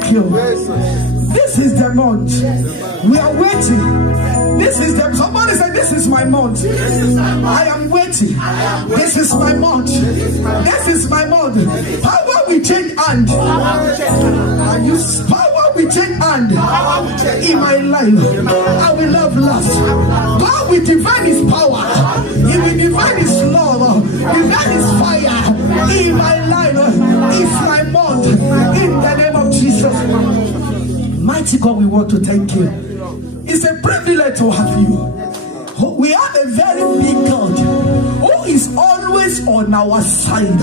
thank you. This is the month. We are waiting. This is the, somebody said, this is my month. I am waiting. This is my month. This is my month. Power will change hand. Power will change hand in my life. I will love last. God will divine his power. He will divine his love. Divine his fire in my life. It's my month. In the name of Jesus. Mighty God, we want to thank you. It's a privilege to have you. We have a very big God who is always on our side.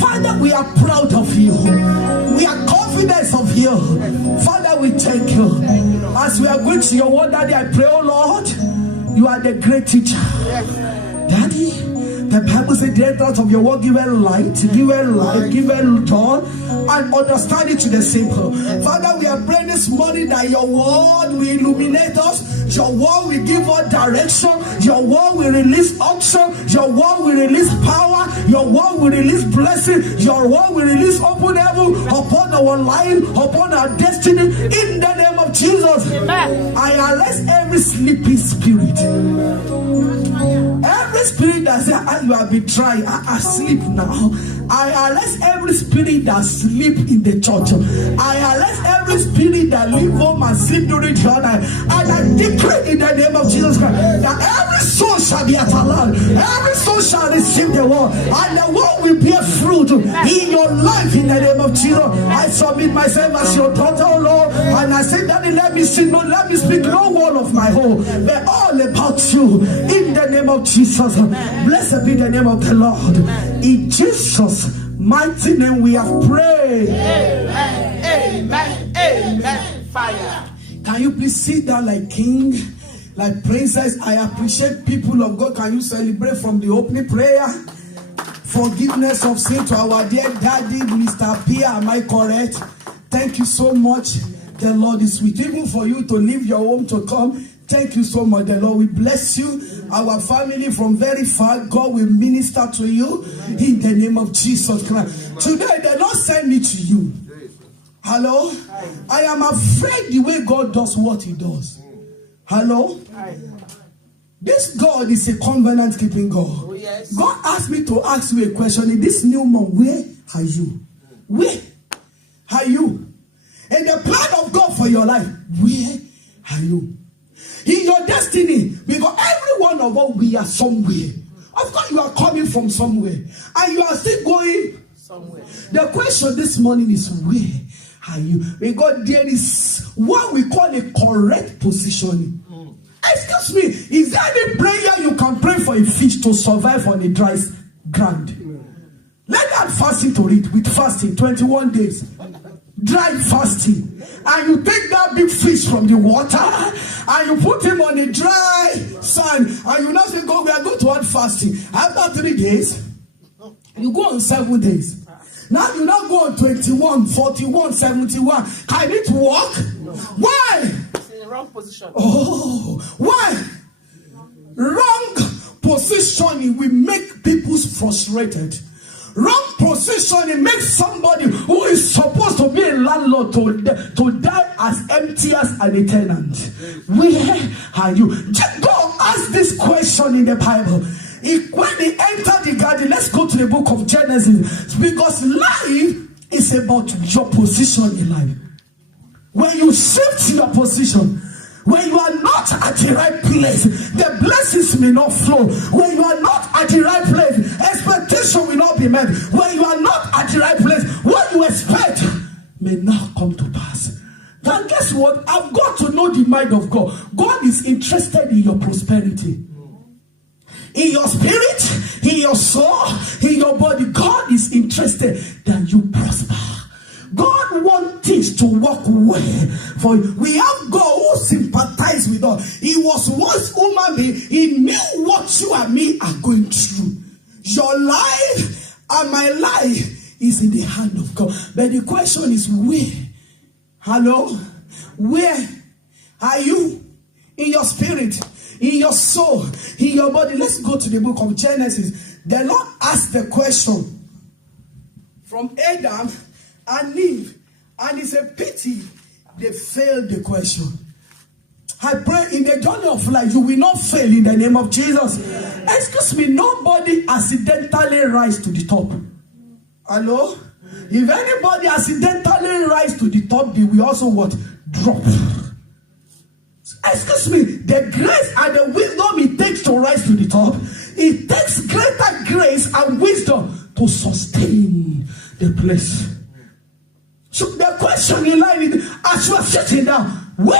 Father, we are proud of you. We are confident of you. Father, we thank you. As we are going to your word, Daddy, I pray, oh Lord, you are the great teacher. Daddy, the Bible says, the entrance of your word, give us light, give us life, give us dawn, and understand it to the simple. Father, we are praying this morning that your word will illuminate us. Your word will give us direction. Your word will release unction. Your word will release power. Your word will release blessing. Your word will release open heaven upon our life, upon our destiny. In the name of Jesus, amen. I arrest every sleeping spirit. Every spirit that says, you have been trying, asleep now. I arrest every spirit that sleep in the church. I arrest every spirit that live home and sleep during the night. And I decree in the name of Jesus Christ that every soul shall be at alert. Every soul shall receive the word. And the word will bear fruit in your life in the name of Jesus. I submit myself as your daughter, oh Lord. And I say, Daddy, let me speak no word of my own, but all about you in the name of Jesus. Blessed be the name of the Lord. In Jesus' mighty name we have prayed. Amen. Amen. Amen. Fire. Can you please sit down like king, like princess? I appreciate people of God. Can you celebrate from the opening prayer? Forgiveness of sin to our dear daddy, Mr. Pia. Am I correct? Thank you so much. The Lord is with you. Even for you to leave your home to come. Thank you so much. The Lord will bless you. Our family from very far, God will minister to you in the name of Jesus Christ. Today, the Lord sent me to you. Hello? I am afraid the way God does what he does. Hello? This God is a covenant keeping God. God asked me to ask you a question. In this new month, where are you? Where are you? And the plan of God for your life, where are you? In your destiny, because every one of us, we are somewhere. Of course, you are coming from somewhere, and you are still going somewhere. The question this morning is, where are you? Because there is what we call a correct positioning. Excuse me, is there any prayer you can pray for a fish to survive on a dry ground? Let that fasting to read with fasting 21 days. Dry fasting, and you take that big fish from the water and you put him on a dry sand, and you now say, God, we are going to add fasting. After 3 days, you go on 7 days. Now you now go on 21, 41, 71. Can it work? No. Why? It's in the wrong position. Oh, why? Wrong positioning will make people frustrated. Wrong positioning makes somebody who is supposed to be a landlord to die as empty as a tenant. Where are you? Just go ask this question in the Bible. When they entered the garden, let's go to the book of Genesis, because life is about your position in life. When you shift your position, when you are not at the right place, the blessings may not flow. When you are not at the right place, expectation will not be met. When you are not at the right place, what you expect may not come to pass. Then guess what? I've got to know the mind of God. God is interested in your prosperity. In your spirit, in your soul, in your body. God is interested that you prosper. God wants things to work well for you. We have God who sympathizes with us. He was once human being. He knew what you and me are going through. Your life and my life is in the hand of God. But the question is, where? Hello? Where are you? In your spirit, in your soul, in your body. Let's go to the book of Genesis. The Lord asked the question from Adam and Eve. And it's a pity they failed the question. I pray in the journey of life, you will not fail in the name of Jesus. Excuse me, nobody accidentally rise to the top. Hello? If anybody accidentally rise to the top, they will also what? Drop. Excuse me, the grace and the wisdom it takes to rise to the top, it takes greater grace and wisdom to sustain the place. So the question in line is, as you are sitting down, where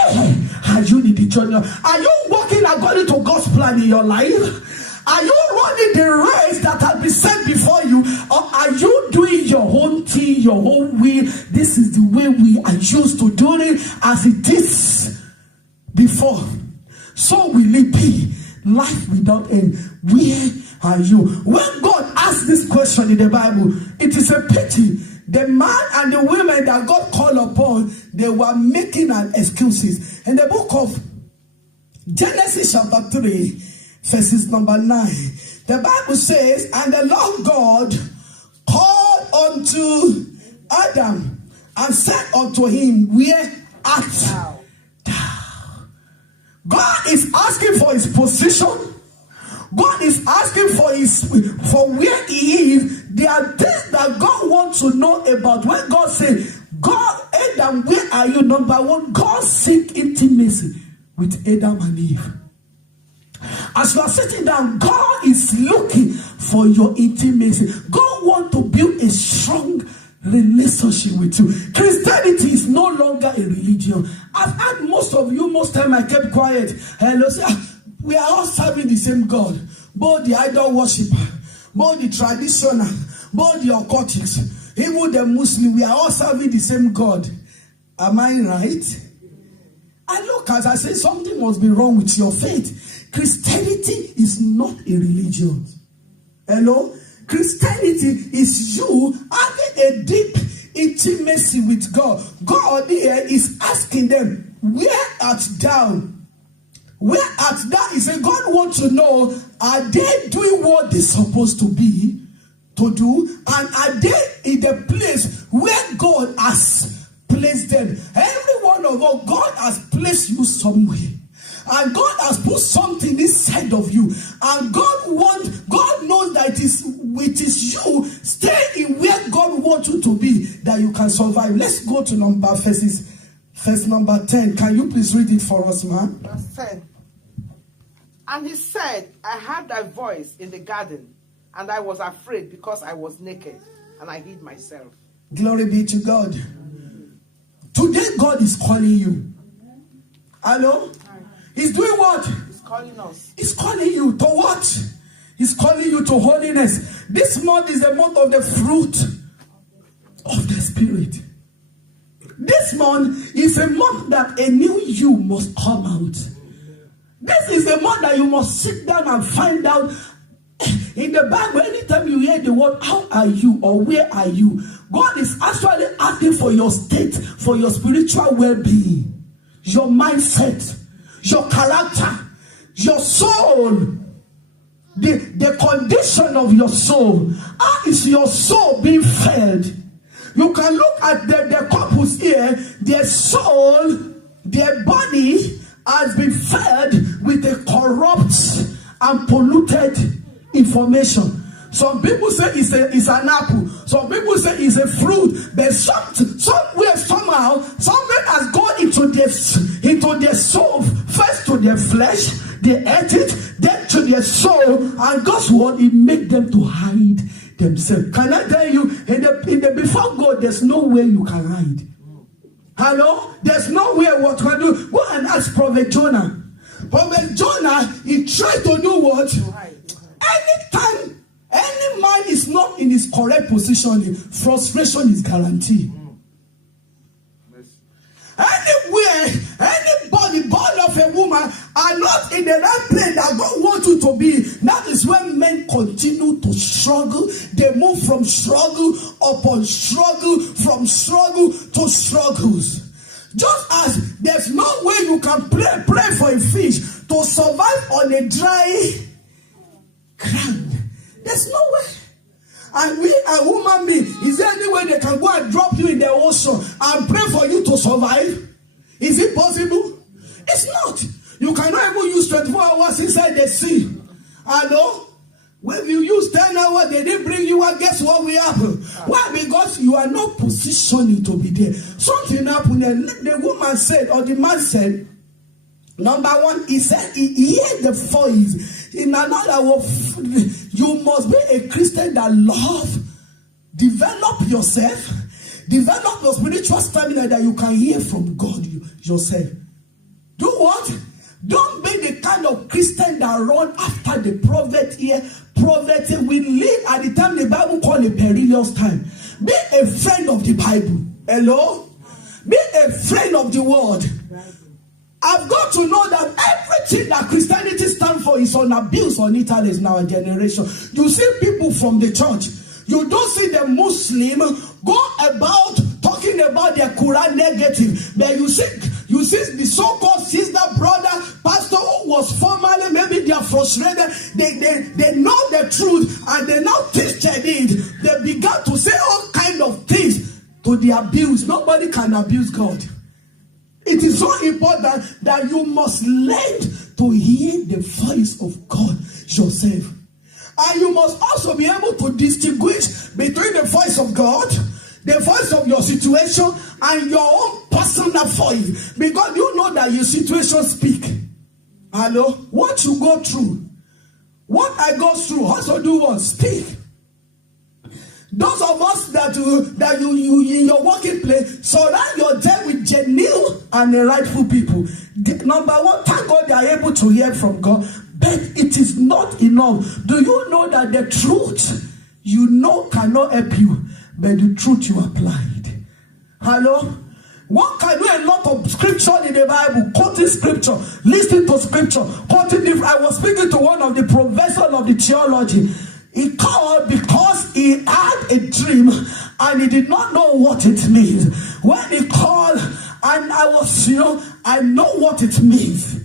are you in the journey? Are you walking according to God's plan in your life? Are you running the race that has been set before you? Or are you doing your own thing, your own way? This is the way we are used to doing it as it is before. So will it be. Life without end. Where are you? When God asked this question in the Bible, it is a pity. The man and the women that God called upon, they were making an excuses. In the book of Genesis chapter 3, verses number 9, the Bible says, and the Lord God called unto Adam and said unto him, where art thou? God is asking for his position. God is asking for where he is. There are things that God wants to know about. When God says, God, Adam, where are you? Number one, God seek intimacy with Adam and Eve. As you are sitting down, God is looking for your intimacy. God wants to build a strong relationship with you. Christianity is no longer a religion. I've had most of you, most time I kept quiet. Hello, we are all serving the same God. Both the idol worshiper, both the traditional, both the occultists, even the Muslim, we are all serving the same God. Am I right? I look as I say, something must be wrong with your faith. Christianity is not a religion. Hello? Christianity is you having a deep intimacy with God. God here is asking them, where art thou? Where art thou? He said, God wants to know, are they doing what they're supposed to be, to do? And are they in the place where God has placed them? Every one of us, God has placed you somewhere. And God has put something inside of you. And God knows that it is you stay in where God wants you to be, that you can survive. Let's go to verse number 10. Can you please read it for us, man? Verse 10. And he said, I heard thy voice in the garden, and I was afraid because I was naked, and I hid myself. Glory be to God. Today God is calling you. Hello? He's doing what? He's calling us. He's calling you to what? He's calling you to holiness. This month is the month of the fruit of the Spirit. This month is a month that a new you must come out. This is the month that you must sit down and find out. In the Bible, anytime you hear the word, how are you or where are you? God is actually asking for your state, for your spiritual well-being, your mindset, your character, your soul, the condition of your soul. How is your soul being fed? You can look at the couples here, their soul, their body has been fed with a corrupt and polluted information. Some people say it's an apple. Some people say it's a fruit. But somewhere, somehow, something has gone into their soul. First to their flesh, they ate it, then to their soul, and God's word, it made them to hide themselves. Can I tell you, before God, there's no way you can hide. Hello? There's no way what you can do. Go and ask Prophet Jonah. Prophet Jonah, he tried to do what? Anytime any man is not in his correct position, frustration is guaranteed. Anywhere, anybody born of a woman are not in the right place that God wants you to be. That is when men continue to struggle. They move from struggle upon struggle, from struggle to struggles. Just as there's no way you can pray for a fish to survive on a dry ground. There's no way. And we a human being, is there any way they can go and drop you in the ocean and pray for you to survive? Is it possible? It's not. You cannot even use 24 hours inside the sea. Hello? When you use 10 hours, they didn't bring you out. Guess what will happen? Why? Because you are not positioning to be there. Something happened, and the woman said, or the man said, number one, he said he heard the voice. In another word, you must be a Christian that love, develop yourself, develop your spiritual stamina that you can hear from God yourself. Do what? Don't be the kind of Christian that run after the prophet here. Prophet here. We live at the time the Bible called a perilous time. Be a friend of the Bible. Hello? Be a friend of the word. I've got to know that everything that Christianity stands for is on abuse on Italy in our generation. You see people from the church. You don't see the Muslim go about talking about their Quran negative. But you see the so-called sister, brother, pastor who was formerly, maybe they are frustrated. They know the truth and they now tasted it. They began to say all kind of things to the abuse. Nobody can abuse God. It is so important that you must learn to hear the voice of God yourself. And you must also be able to distinguish between the voice of God, the voice of your situation, and your own personal voice. Because you know that your situation speaks. Hello? What you go through, what I go through, also do what? Speak. Those of us that you in your working place, surround yourself with genuine and the rightful people. Number one, thank God they are able to hear from God. But it is not enough. Do you know that the truth you know cannot help you, but the truth you applied? Hello? One can do a lot of scripture in the Bible, quoting scripture, listening to scripture, quoting different. I was speaking to one of the professors of the theology. He called because he had a dream and he did not know what it means. When he called, and I know what it means.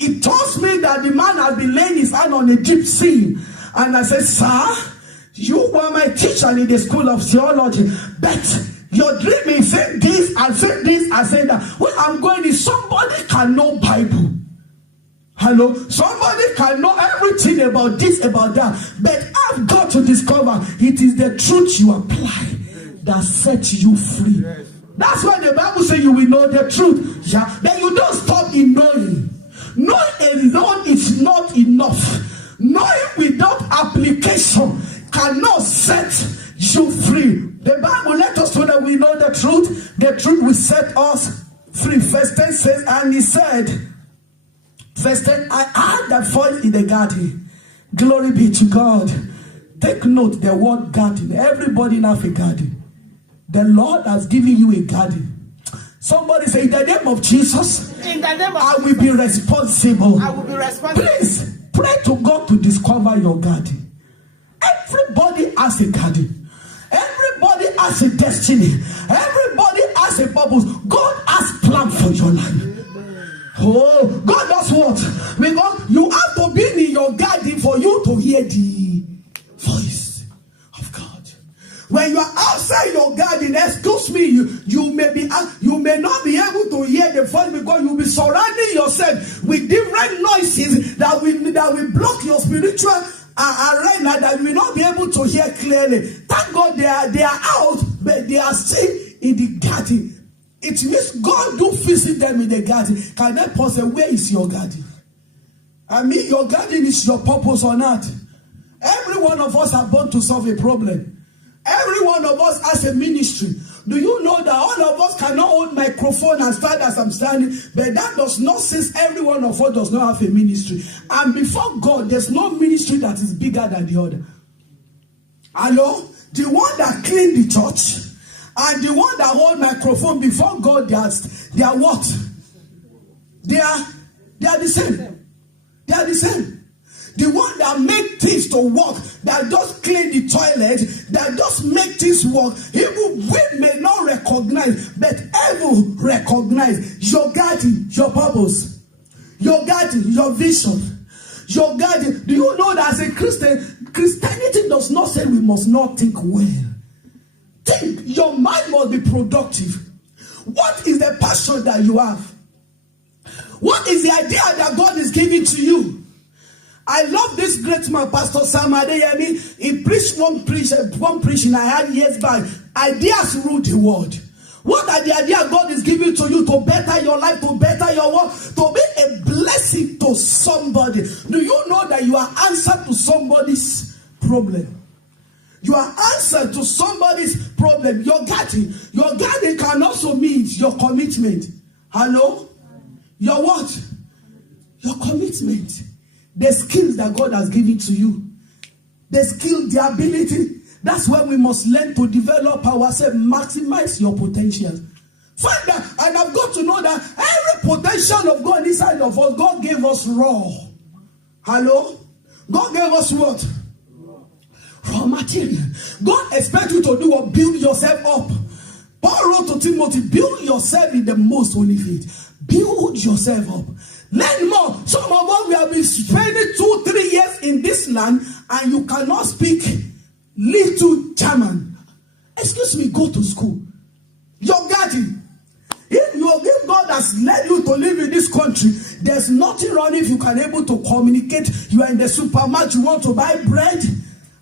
It tells me that the man has been laying his hand on a deep sea. And I said, sir, you were my teacher in the school of theology, but your dream is saying this and saying this and saying that. Where I'm going is somebody can know Bible. Hello? Somebody can know everything about this, about that. But I've got to discover it is the truth you apply that sets you free. Yes. That's why the Bible says you will know the truth. Yeah? Then you don't stop in knowing. Knowing alone is not enough. Knowing without application cannot set you free. The Bible let us know that we know the truth. The truth will set us free. Verse 10 says, and he said, verse 10, I heard that voice in the garden. Glory be to God. Take note, the word garden. Everybody in Africa garden. The Lord has given you a garden. Somebody say, in the name of Jesus, in the name of I will be responsible. I will be responsible. Please pray to God to discover your garden. Everybody has a garden. Everybody has a destiny. Everybody has a purpose. God has plan for your life. Oh, God does what? Because you have to be in your garden for you to hear the voice of God. When you are outside your garden, excuse me, you may not be able to hear the voice because you'll be surrounding yourself with different noises that will block your spiritual arena, that you will not be able to hear clearly. Thank God they are out, but they are still in the garden. It means God do visit them in the garden. Can I pause? Where is your garden? I mean, your garden is your purpose on earth. Every one of us are born to solve a problem. Every one of us has a ministry. Do you know that all of us cannot hold microphone and stand as I'm standing? But that does not say every one of us does not have a ministry. And before God, there's no ministry that is bigger than the other. Hello? The one that cleaned the church and the one that hold microphone before God, they are what? They are the same. They are the same. The one that make things to work, that just clean the toilet, that just make things work, even we may not recognize, but heaven recognize your garden, your purpose, your garden, your vision, your garden. Do you know that as a Christian, Christianity does not say we must not think well. Think. Your mind must be productive. What is the passion that you have? What is the idea that God is giving to you? I love this great man, Pastor Sam Adeyemi. He preached one preaching I had years back. Ideas rule the world. What are the ideas God is giving to you to better your life, to better your work, to be a blessing to somebody? Do you know that you are answer to somebody's problem? You are answer to somebody's problem. Your guardian can also mean your commitment. Hello? Your what? Your commitment. The skills that God has given to you. The skill, the ability. That's where we must learn to develop ourselves. Maximize your potential. Find that. And I've got to know that every potential of God inside of us, God gave us raw. Hello? God gave us what? Raw material. God expects you to do what? Build yourself up. Paul wrote to Timothy, build yourself in the most holy faith. Build yourself up. Learn more. Some of us, we have been spending 2-3 years in this land and you cannot speak little German. Excuse me, go to school. Your guardian. If God has led you to live in this country, there's nothing wrong if you can able to communicate. You are in the supermarket, you want to buy bread.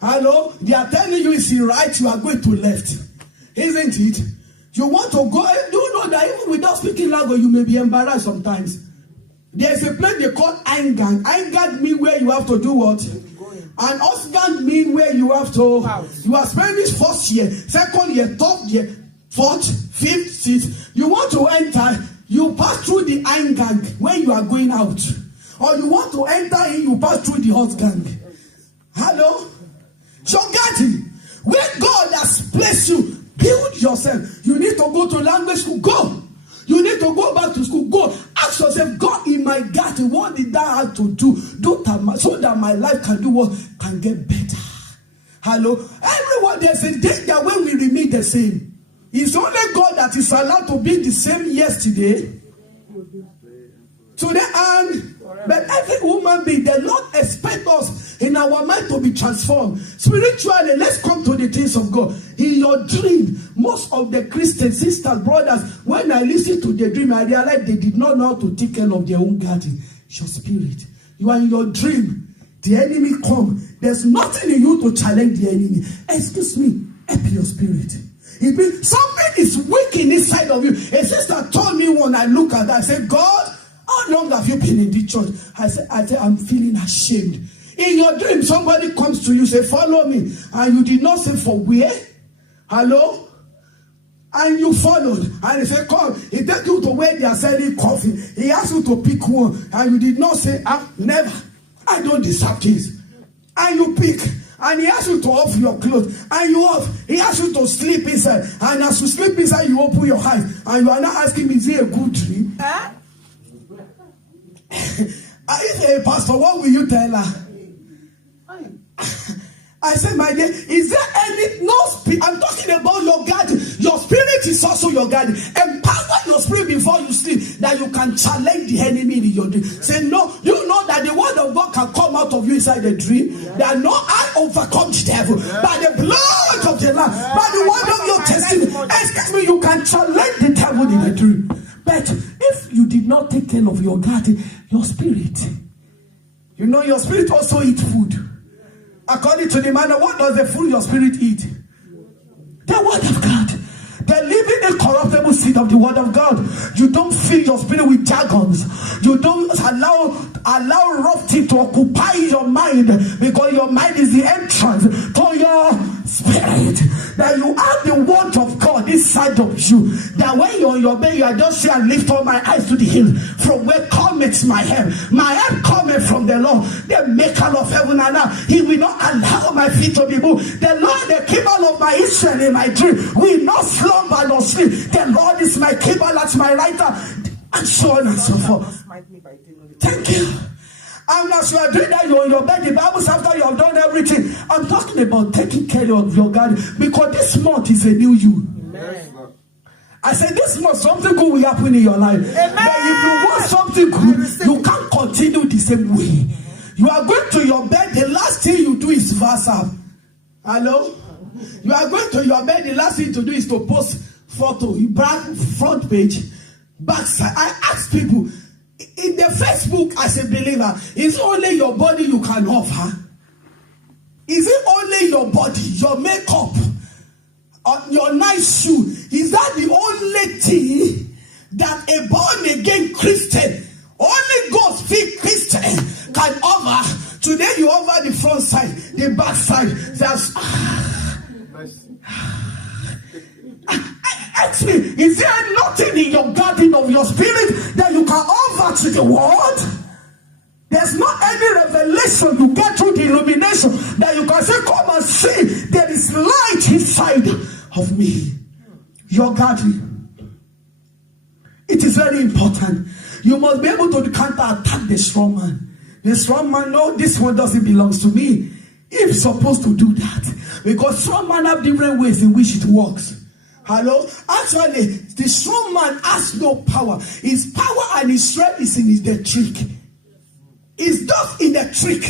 Hello? They are telling you it's right, you are going to left. Isn't it? You want to go, do you know that even without speaking language, you may be embarrassed sometimes. There's a place they call Eingang. Eingang means where you have to do what? And Ausgang means where you have to. You are spending first year, second year, third year, fourth, fifth, sixth. You want to enter, you pass through the Eingang when you are going out. Or you want to enter in, you pass through the Ausgang. Hello? So get it. Where God has placed you, build yourself. You need to go to language school, go. You need to go back to school, go. Ask yourself, God, in my garden, what did I have to do so that my life can do what? Can get better. Hello? Everyone, there's a danger when we remain the same. It's only God that is allowed to be the same yesterday, today, and but every woman being, the Lord expects us in our mind to be transformed. Spiritually, let's come to the things of God. In your dream, most of the Christian sisters, brothers, when I listen to the dream, I realize they did not know how to take care of their own garden. It's your spirit. You are in your dream. The enemy come. There's nothing in you to challenge the enemy. Excuse me, help your spirit. It means something is weak inside of you. A sister told me when I look at that, I said, God, how long have you been in the church? I said, I'm feeling ashamed. In your dream, somebody comes to you, say, follow me. And you did not say, for where? Hello? And you followed. And he said, come. He takes you to where they are selling coffee. He asked you to pick one. And you did not say, never. I don't deserve this. And you pick. And he asks you to off your clothes. And you off. He asks you to sleep inside. And as you sleep inside, you open your eyes. And you are not asking me, is it a good dream? If a pastor, what will you tell her? I said, my dear, is there I'm talking about your garden. Your spirit is also your garden. Empower your spirit before you sleep, that you can challenge the enemy in your dream. Say, no, you know that the word of God can come out of you inside the dream. That no, I overcome the devil by the blood of the Lamb, by the word of your testimony. Excuse me, you can challenge the devil in the dream. But if you did not take care of your garden, your spirit, you know, your spirit also eats food. According to the manner, what does the food your spirit eat? The word of God. The living incorruptible seed of the word of God. You don't fill your spirit with jargons. You don't allow rough things to occupy your mind, because your mind is the entrance to your spirit. That you have the word of God inside of you. That when you're on your bed, you are just saying, lift all my eyes to the hill. From where cometh my help? My help cometh from the Lord, the maker of heaven and earth. He will not allow my feet to be moved. The Lord, the keeper of my Israel in my dream, will not slumber nor sleep. The Lord is my keeper at my right hand, and so on and so forth. Thank you. And as you are doing that, you're on your bed. The Bible says after you have done everything. I'm talking about taking care of your garden, because this month is a new you. Amen. I said this month something good will happen in your life. Amen. But if you want something good, you can't continue the same way. You are going to your bed, the last thing you do is WhatsApp. Hello? You are going to your bed, the last thing to do is to post photo. You brag front page, backside. I ask people, in the Facebook as a believer, is it only your body you can offer? Is it only your body, your makeup, or your nice shoe? Is that the only thing that a born again Christian, only God-filled Christian can offer? Today you offer the front side, the back side. Just ask me, is there nothing in your garden of your spirit that you can offer to the world? There's not any revelation you get through the illumination that you can say, come and see, there is light inside of me. Your garden. It is very important. You must be able to counter-attack the strong man. The strong man, no, this one doesn't belong to me. He's supposed to do that. Because strong man have different ways in which it works. Hello? Actually, the strong man has no power. His power and his strength is in the trick. It's just in the trick.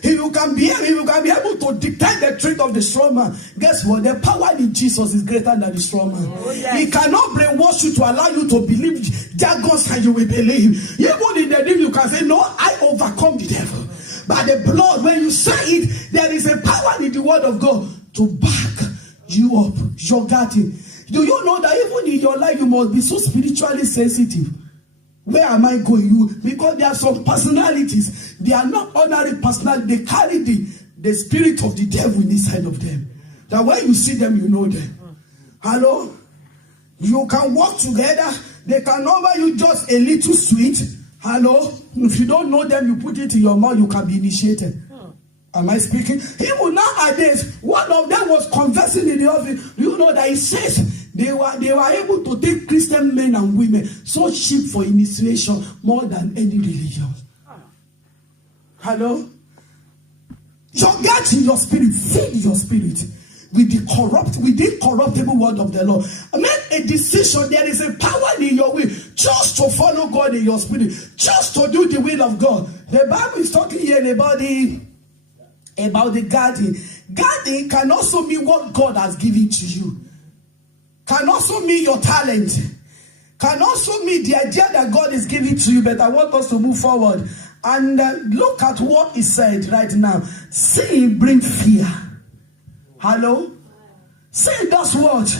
If you can be able to detect the trick of the strong man, guess what? The power in Jesus is greater than the strong man. Oh, yes. He cannot brainwash you to allow you to believe jargons and you will believe. Even in the devil, you can say, no, I overcome the devil. By the blood, when you say it, there is a power in the word of God to back you up. Your garden. Do you know that even in your life, you must be so spiritually sensitive? Where am I going? Because there are some personalities. They are not ordinary personalities. They carry the spirit of the devil inside of them. That when you see them, you know them. Hello? You can work together. They can offer you just a little sweet. Hello? If you don't know them, you put it in your mouth, you can be initiated. Am I speaking? Even nowadays, one of them was conversing in the office. You know that he says, they were able to take Christian men and women so cheap for initiation more than any religion. Hello? You get in your spirit, feed your spirit with the incorruptible word of the Lord. Make a decision. There is a power in your will just to follow God in your spirit, just to do the will of God. The Bible is talking here about the garden. Garden can also mean what God has given to you. Can also mean your talent. Can also mean the idea that God is giving to you. But I want us to move forward and look at what he said right now. Sin brings fear. Hello? Sin does what?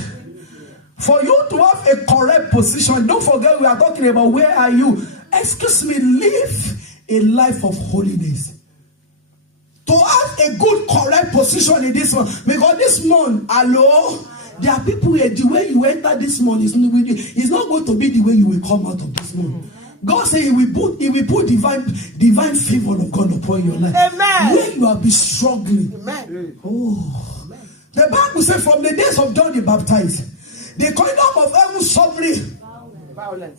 For you to have a correct position, don't forget we are talking about where are you. Excuse me, live a life of holiness. To have a good, correct position in this one. Because this month, hello, there are people here, the way you enter this month is not going to be the way you will come out of this month. God said he will put divine favor of God upon your life. Amen. Where you have been struggling. Amen. Oh. Amen. The Bible says from the days of John the Baptist, the kingdom of heaven suffering. Violent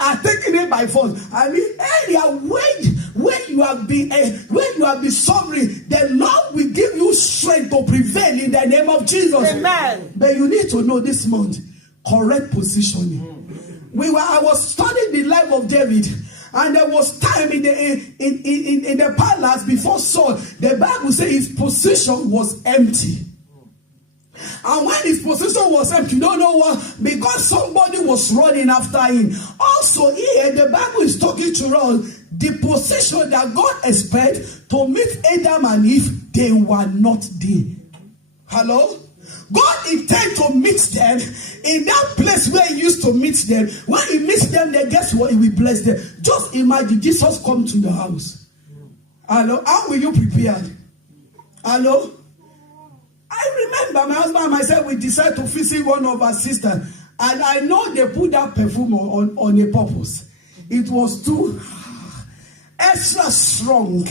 are taking it by force. I mean, area when you have been suffering, the Lord will give you strength to prevail in the name of Jesus. Amen. But you need to know this month, correct positioning. I was studying the life of David, and there was time in the palace before Saul. The Bible says his position was empty. And when his position was empty, you don't know what? Because somebody was running after him. Also here, the Bible is talking to us the position that God expects to meet Adam and Eve, they were not there. Hello? God intends to meet them in that place where he used to meet them. When he meets them, then guess what? He will bless them. Just imagine Jesus come to your house. Hello? How will you prepare? Hello? I remember my husband and myself, we decided to visit one of our sisters. And I know they put that perfume on a purpose. It was too extra strong.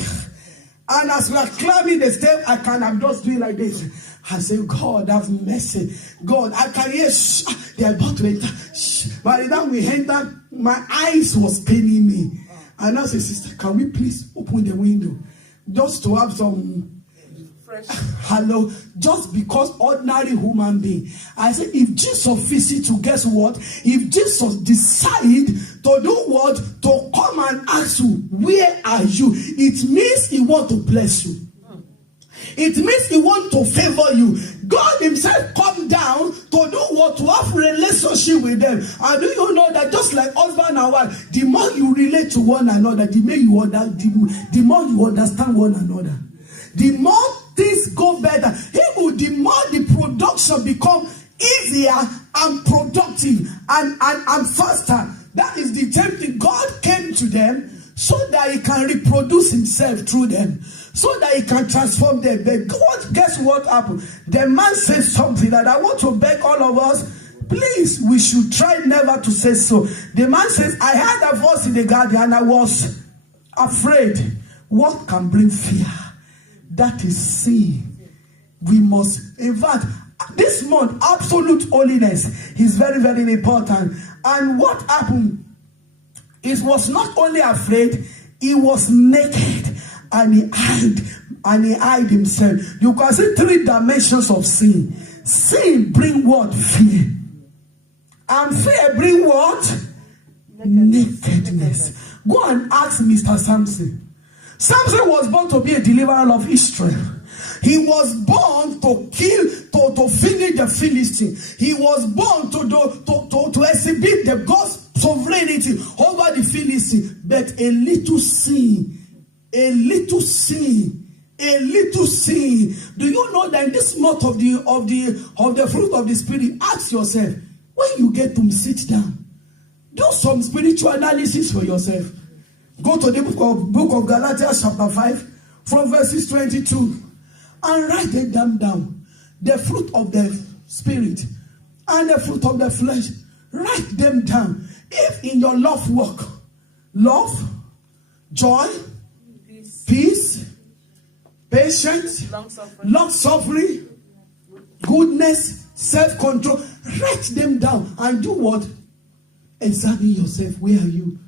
And as we are climbing the stairs, I can have just doing like this. I say, God, have mercy. God, I can hear, they are about to enter. By the time we enter, my eyes was paining me. And I said, sister, can we please open the window? Just to have some Hello, just because ordinary human being. I say, if Jesus visit you, guess what? If Jesus decide to do what? To come and ask you, where are you? It means he want to bless you. It means he want to favor you. God himself come down to do what? To have relationship with them. And do you know that just like husband and wife, the more you relate to one another, the more you understand one another. The more things go better. The more the production become easier and productive and faster. That is the same thing. God came to them so that he can reproduce himself through them. So that he can transform them. But God, guess what happened? The man said something that I want to beg all of us. Please, we should try never to say so. The man says, I heard a voice in the garden and I was afraid. What can bring fear? That is sin. We must, in fact, this month, absolute holiness is very, very important. And what happened? He was not only afraid, he was naked and he hid himself. You can see 3 dimensions of sin. Sin bring what? Fear. And fear bring what? Nakedness. Go and ask Mr. Samson. Samson was born to be a deliverer of Israel. He was born to kill, to finish the Philistine. He was born to exhibit the God's sovereignty over the Philistine. But a little sin. Do you know that in this month of the fruit of the Spirit, ask yourself, when you get to sit down, do some spiritual analysis for yourself. Go to the book of Galatians chapter 5 from verses 22 and write them down. The fruit of the Spirit and the fruit of the flesh. Write them down. If in your love walk, love, joy, peace, patience, long-suffering, goodness, self-control, write them down and do what? Examine yourself. Where are you?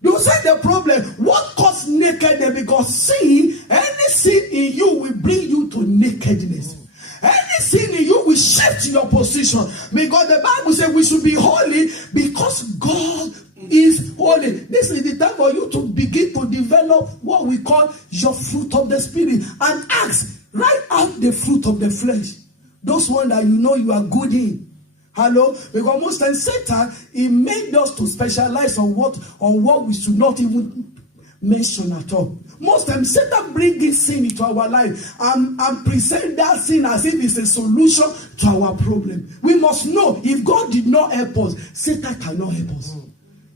You say the problem, what caused nakedness? Because sin, any sin in you will bring you to nakedness. Any sin in you will shift your position. Because the Bible says we should be holy because God is holy. This is the time for you to begin to develop what we call your fruit of the Spirit. And ask, write out the fruit of the flesh. Those ones that you know you are good in. Hello? Because most times Satan, he made us to specialize on what we should not even mention at all. Most times Satan brings sin into our life and present that sin as if it's a solution to our problem. We must know, if God did not help us, Satan cannot help us.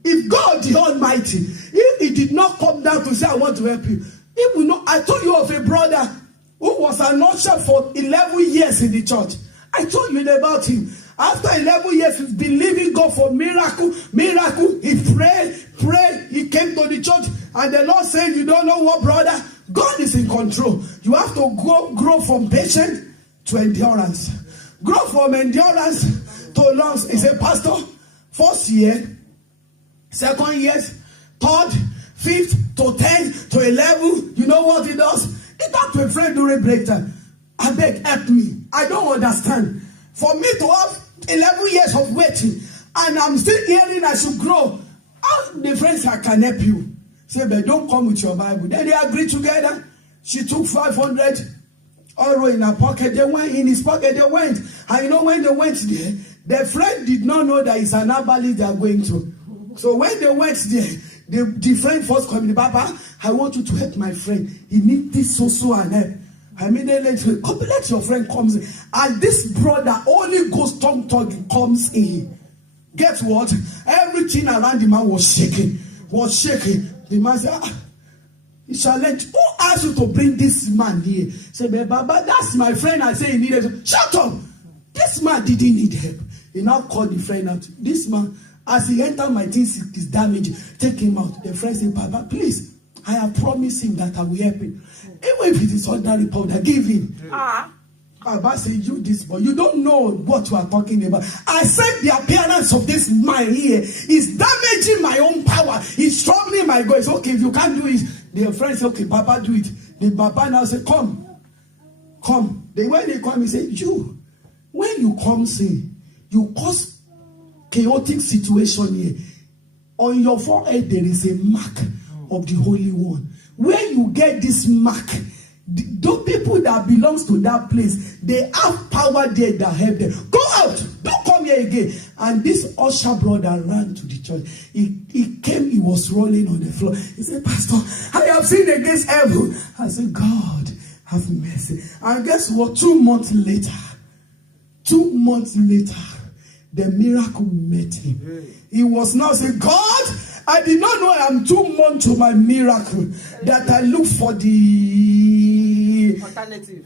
If God the Almighty, if he did not come down to say, I want to help you. If we know, I told you of a brother who was an usher for 11 years in the church. I told you about him. After 11 years, he's believing God for miracle. He prayed. He came to the church. And the Lord said, you don't know what, brother? God is in control. You have to grow from patience to endurance. Grow from endurance to lungs. He said, Pastor, first year, second year, third, fifth, to 10, to 11. You know what he does? He talked to a friend during break time. I beg, help me. I don't understand. For me to have 11 years of waiting, and I'm still hearing I should grow. All the friends I can help you. Say, but don't come with your Bible. Then they agreed together. She took 500 euro in her pocket. They went in his pocket. They went. And you know when they went there, the friend did not know that it's an herbalist they are going to. So when they went there, the friend first called me, Papa, I want you to help my friend. He needs this so and help. I mean, let your friend comes in. And this brother, Holy Ghost tongue comes in. Guess what? Everything around the man was shaking. The man said, he shall let. Who asked you to bring this man here? Say, but Baba, that's my friend. I say he needed help. Shut up. This man didn't need help. He now called the friend out. This man, as he entered my things is damaged. Take him out. The friend said, Baba, please, I have promised him that I will help him. Even if it is ordinary powder, give him. Baba said, you this boy, you don't know what you are talking about. I said the appearance of this man here is damaging my own power. It's troubling my God. It's okay, if you can't do it. The friend said, okay, Papa, do it. The Papa now said, come. come. When they come, he said, you, when you come in, you cause chaotic situation here. On your forehead, there is a mark of the Holy One. Where you get this mark, those people that belongs to that place, they have power there that help them. Go out, don't come here again. And this usher brother ran to the church. He came, he was rolling on the floor. He said, Pastor, I have sinned against heaven. I said, God, have mercy. And guess what? 2 months later, the miracle met him. He was now saying, God, I did not know I am 2 months to my miracle, that I look for the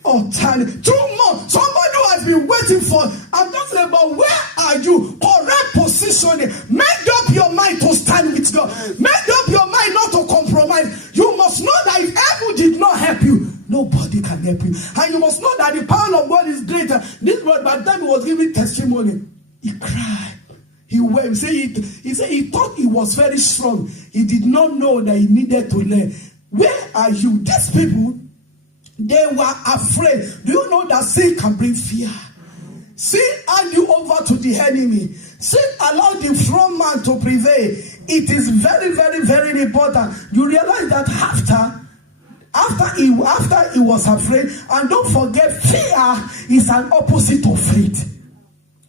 alternative. 2 months. Somebody who has been waiting for. I'm talking about, where are you? Correct positioning. Make up your mind to stand with God. Make up your mind not to compromise. You must know that if heaven did not help you, nobody can help you. And you must know that the power of God is greater. This word, by the time he was giving testimony, he cried. He wept. He said he thought he was very strong. He did not know that he needed to learn. Where are you? These people, they were afraid. Do you know that sin can bring fear? Sin hand you over to the enemy. Sin allow the front man to prevail. It is very, very, very important. You realize that after he was afraid, and don't forget, fear is an opposite of faith.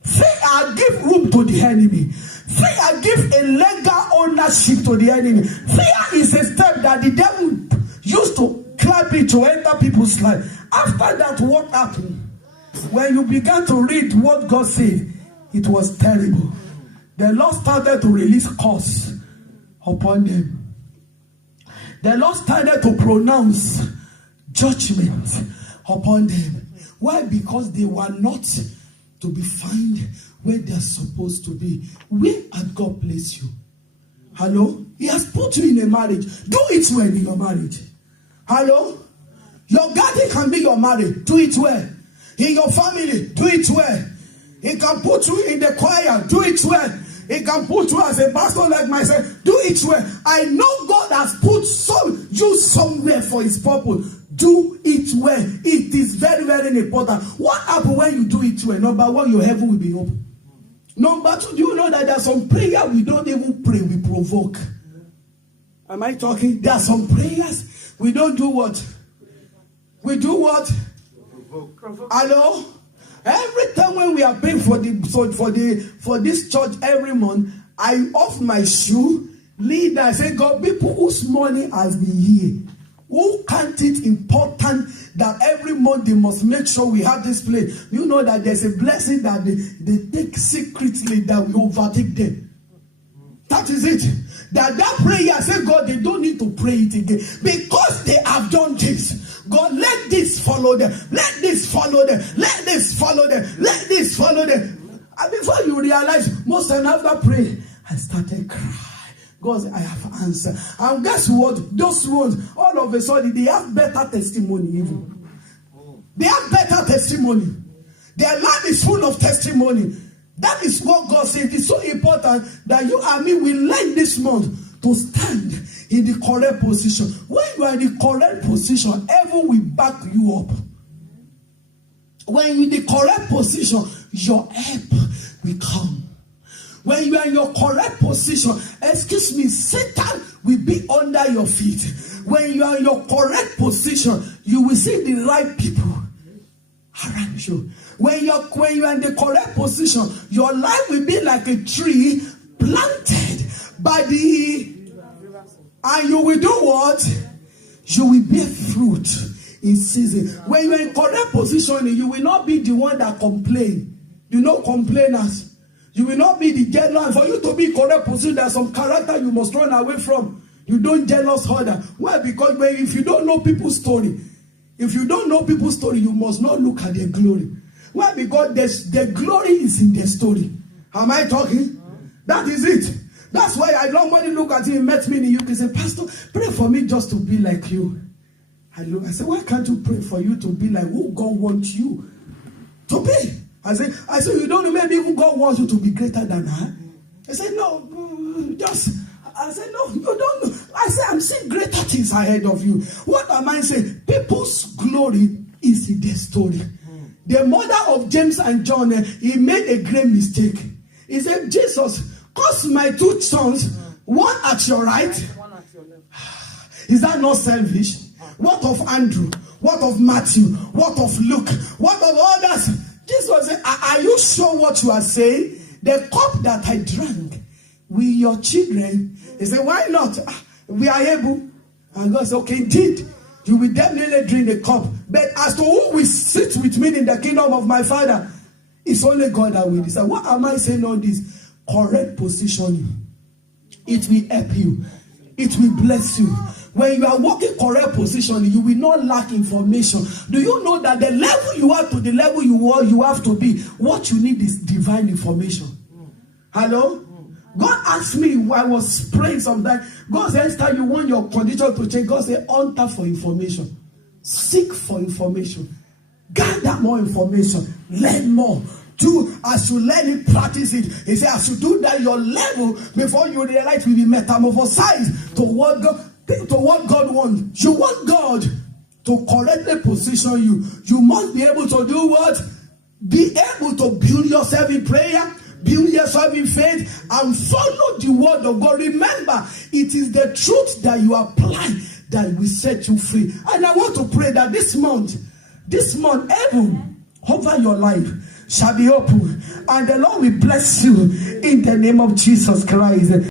Fear give room to the enemy. Fear give a legal ownership to the enemy. Fear is a step that the devil used to climb it to enter people's life. After that, what happened? When you began to read what God said, it was terrible. The Lord started to release curse upon them. The Lord started to pronounce judgment upon them. Why? Because they were not to be found where they are supposed to be. Where had God placed you? Hello? He has put you in a marriage. Do it well in your marriage. Hello? Your garden can be your marriage. Do it well. In your family, do it well. He can put you in the choir. Do it well. He can put you as a pastor like myself. Do it well. I know God has put you somewhere for his purpose. Do it well. It is very, very important. What happens when you do it well? Number one, your heaven will be open. Number two, do you know that there are some prayers we don't even pray, we provoke? Am I talking? There are some prayers we don't do what? We do what? Provoke. Hello? Every time when we are praying for this church every month, I off my shoe, lead, I say, God, people whose money has been here, who can't it important that every month they must make sure we have this place. You know that there's a blessing that they take secretly that we overtake them. That is it. That prayer, say, God, they don't need to pray it again. Because they have done this. God, let this follow them. Let this follow them. Let this follow them. Let this follow them. And before you realize, most times after prayer, I started crying. God, I have answered. And guess what? Those ones, all of a sudden, they have better testimony even. They have better testimony. Their life is full of testimony. That is what God said. It's so important that you and me will learn this month to stand in the correct position. When you are in the correct position, heaven will back you up. When you're in the correct position, your help will come. When you are in your correct position, Satan will be under your feet. When you are in your correct position, you will see the right people around you. When you are in the correct position, your life will be like a tree planted by and you will do what? You will bear fruit in season. When you are in correct position, you will not be the one that complain. You know complainers. You will not be the jealous. For you to be in correct position, there's some character you must run away from. You don't jealous other. Why? Because if you don't know people's story, you must not look at their glory. Why? Because the glory is in their story. Am I talking? That is it. That's why I don't want to look at him. He met me in the UK and said, Pastor, pray for me just to be like you. I said, why can't you pray for you to be like who God wants you to be? I said, you don't know, maybe even God wants you to be greater than her. I said, no, I said, no, you don't know. I said, I'm seeing greater things ahead of you. What am I saying? People's glory is the story. The mother of James and John, he made a great mistake. He said, Jesus, cause my 2 sons, one at your right. One at your left. Is that not selfish? What of Andrew? What of Matthew? What of Luke? What of others? Jesus said, are you sure what you are saying? The cup that I drank with your children. He said, why not? We are able. And God said, okay, indeed. You will definitely drink the cup. But as to who will sit with me in the kingdom of my Father, it's only God that will decide. What am I saying on this? Correct positioning. It will help you. It will bless you. When you are walking correct positioning, you will not lack information. Do you know that the level you are to the level you have to be, what you need is divine information? Hello? God asked me while I was praying sometime. God said, Esther, you want your condition to change. God said, hunter for information. Seek for information. Gather more information. Learn more. Do as you learn it, practice it. He said, as you do that, your level before you realize will be metamorphosized to what God wants. You want God to correctly position you. You must be able to do what? Be able to build yourself in prayer. Build yourself in faith and follow the word of God. Remember, it is the truth that you apply that will set you free. And I want to pray that this month, heaven over your life shall be open. And the Lord will bless you in the name of Jesus Christ.